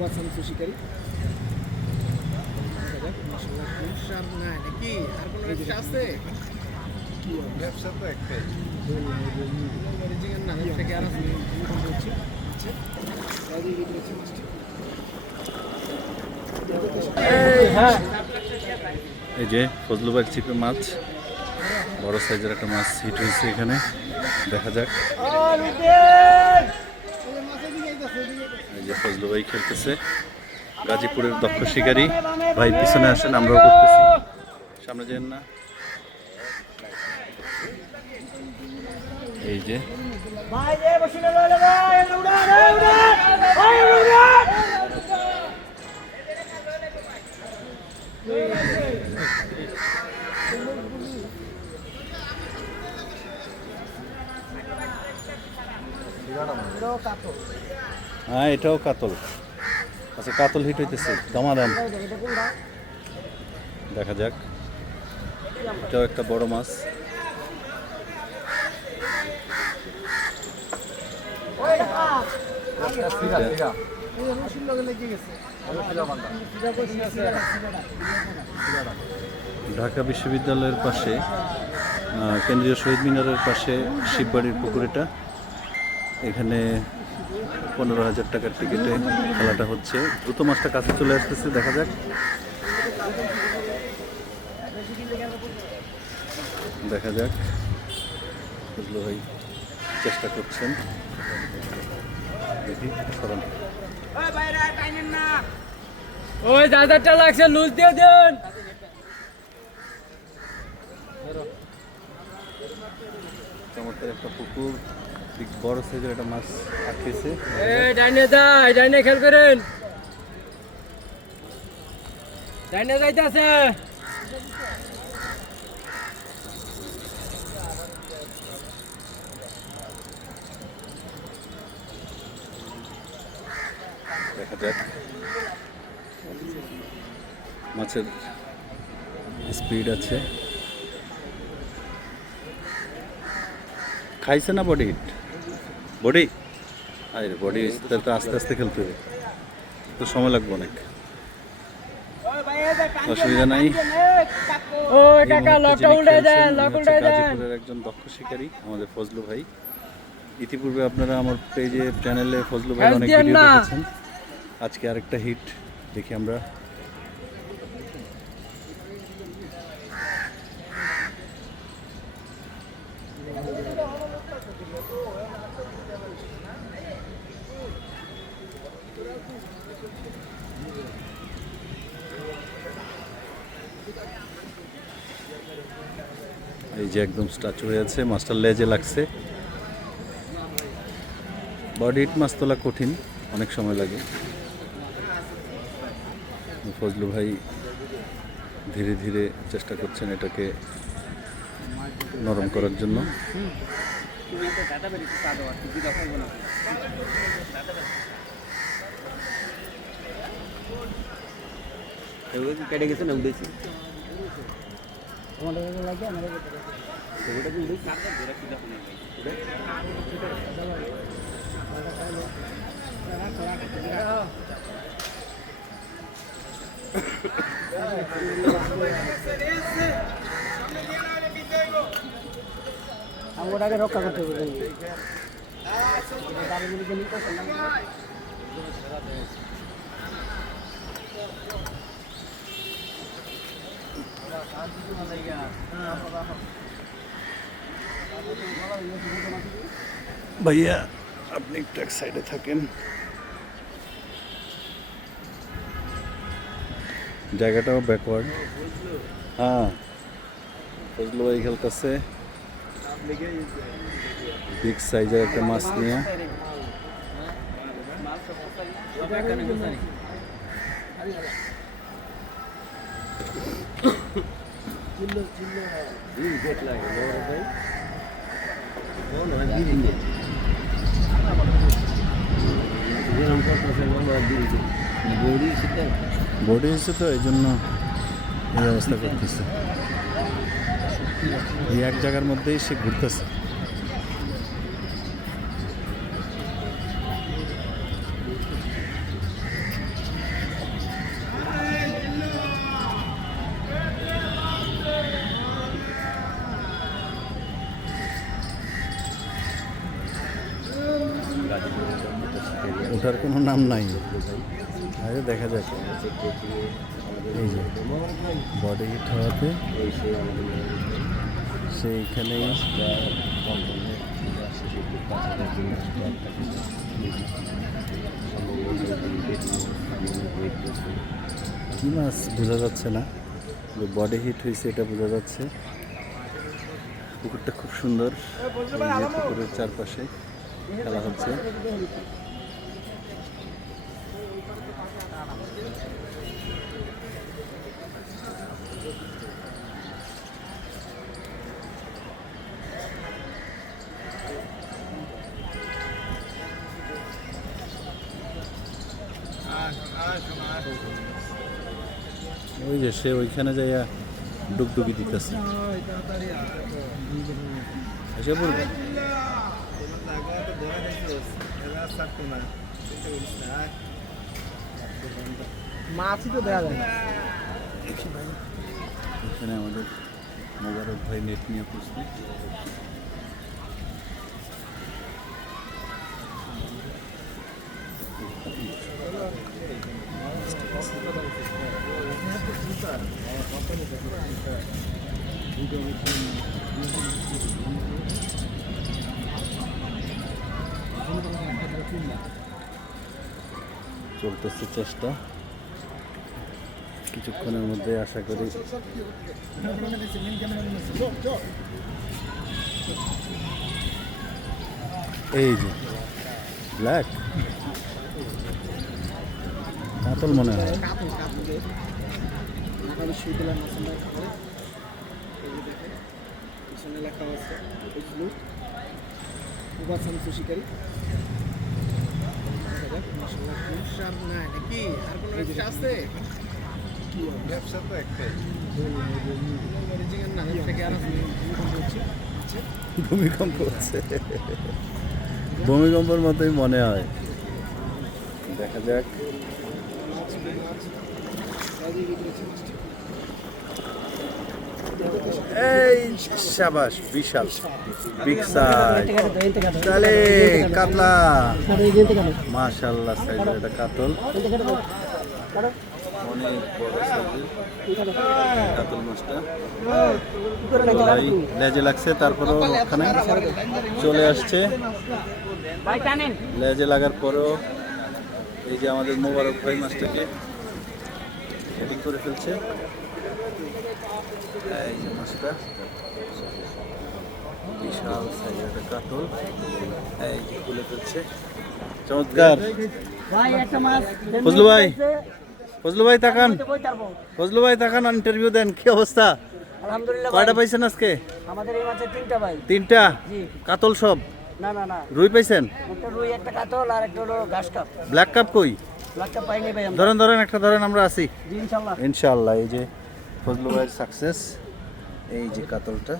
মাংস শিকারি নাকি আর কোনো ব্যবসা আছে? ব্যবসা তো একটাই। না ব্যবসা কি আর আছে? এই যে ফজলুবাগ চিপে মাছ, বড় সাইজের একটা মাছ হিট হয়েছে এখানে, দেখা যাক। এই যে ফজলুবাই খেলতেছে, গাজীপুরের দক্ষ শিকারী ভাই, পিছনে আসেন, আমরাও করতেছি, সামনে যেন না। এই যে হ্যাঁ, এটাও কাতল। আচ্ছা, কাতল হিট হইতেছে দামাদাম, দেখা যাক। এটাও একটা বড় মাছ। ঢাকা বিশ্ববিদ্যালয়ের পাশে, কেন্দ্রীয় শহীদ মিনারের পাশে শিববাড়ির পুকুরেটা, এখানে 15,000 টাকার টিকিটে খেলাটা হচ্ছে। দ্রুত মাছটা কাছে চলে আসতেছে, দেখা যাক। দেখা যাক, বুঝলো ভাই চেষ্টা করছেন, দেখি সরান। ওই দাদাটা লাগছে, লুজ দিয়ে দেন। চমৎকার একটা পুকুর, বড় সাইজের একটা মাছ আটকেছে। ডাইনে যাই, ডাইনে খেল করেন, ডাইনে যাইতেছে। দেখা যাক, মাছের স্পিড আছে। খাইছে না বডি হিট? বডি, আরে বডি তো আস্তে আস্তে খেলতে হবে, তো সময় লাগবে অনেক, অসুবিধা নাই। ও টাকা লকটা উল্টাই দেন, লক উল্টাই দেন। গাজীপুরের একজন দক্ষ শিকারী আমাদের ফজলু ভাই। ইতিপূর্বে আপনারা আমার পেজে, চ্যানেলে ফজলু ভাই অনেক ভিডিও দেখেছেন। আজকে আরেকটা হিট দেখি আমরা। এই যে একদম স্ট্যাচু হয়ে আছে, মাছটার লেজে লাগছে। বডি হিট মাছ তোলা কঠিন, অনেক সময় লাগে। ফজলু ভাই ধীরে ধীরে চেষ্টা করছেন এটাকে নরম করার জন্য। কেটে গেছে না, উঠেছি। আমাকে রক্ষা করতে হবে। ভাইয়া, আপনি একটু এক সাইডে থাকেন, জায়গাটাও ব্যাকওয়ার্ড। হ্যাঁ, ফজলু ভাই খেলতেছে বিগ সাইজের একটা মাছ নিয়ে। বডি হয়েছে তো, এই জন্য এই অবস্থা করতেছে। এই এক জায়গার মধ্যেই সে ঘুরতেছে। ওটার কোনো নাম নাই, আরে দেখা যাক। এই যে বডি হিট হওয়াতে সেইখানে কি মাছ বোঝা যাচ্ছে না, বডি হিট হয়েছে এটা বোঝা যাচ্ছে। পুকুরটা খুব সুন্দর, এই যে পুকুরের চারপাশে খেলা হচ্ছে। ওই যে সে ওইখানে যাইয়া ডুগডুগি দিতেছে, এসে পড়বে। মাছই তো দেখা যায় না। এখানে আমাদের মোবারক ভাই নেট নিয়ে প্রস্তুত। চলতেছে চেষ্টা, কিছুক্ষণের মধ্যে আশা করি এই যে ব্ল্যাক কাতল মনে হয়। কাতল কাতল ঢাকা বিশ্ববিদ্যালয়ের মাসান্দার খাবারে এই যে দেখেন পিছনে লেখা আছে বুঝলু উপাসান শিকারী। নাকি আর কোনো ব্যবসা আছে? ব্যবসা তো একটাই। না ব্যবসাকে আর ভূমিকম্প হচ্ছে, ভূমিকম্পের মতোই মনে হয়। দেখা যাক। এই শাবাশ, বিশাল বিগ সাইজ তাহলে কাতলা, মাশাআল্লাহ সাইজের একটা কাতল, অনেক বড় সাইজের কাতল মাছটা। ভাই লেজে লাগছে, তারপরেও ওখানে চলে আসছে। লেজে লাগার পরেও এই যে আমাদের মোবারক ভাই মাছটাকে সেটিং করে ফেলছে। এই যে মাছটা বিশাল সাইজের একটা কাতল, এই যে খুলে ফেলছে, চমৎকার। ফজলু ভাই, ফজলু ভাই তাকান, ফজলু ভাই তাকান, ইন্টারভিউ দেন। কি অবস্থা? আলহামদুলিল্লাহ। কয়টা পাইছেন আজকে? আমাদের এই মাছে 3টা ভাই। 3টা? জি। কাতল সব? না না না, রুই পাইছেন? একটা রুই, একটা কাতল আর একটা হলো ঘাস কাপ। ব্ল্যাক কাপ কই? লাখটা পাইনি ভাই আমরা। ধরেন ধরেন, একটা ধরেন, আমরা আছি জি ইনশাআল্লাহ। ইনশাআল্লাহ। এই যে ফজলু ভাইয়ের সাকসেস, এই যে কাতলটা।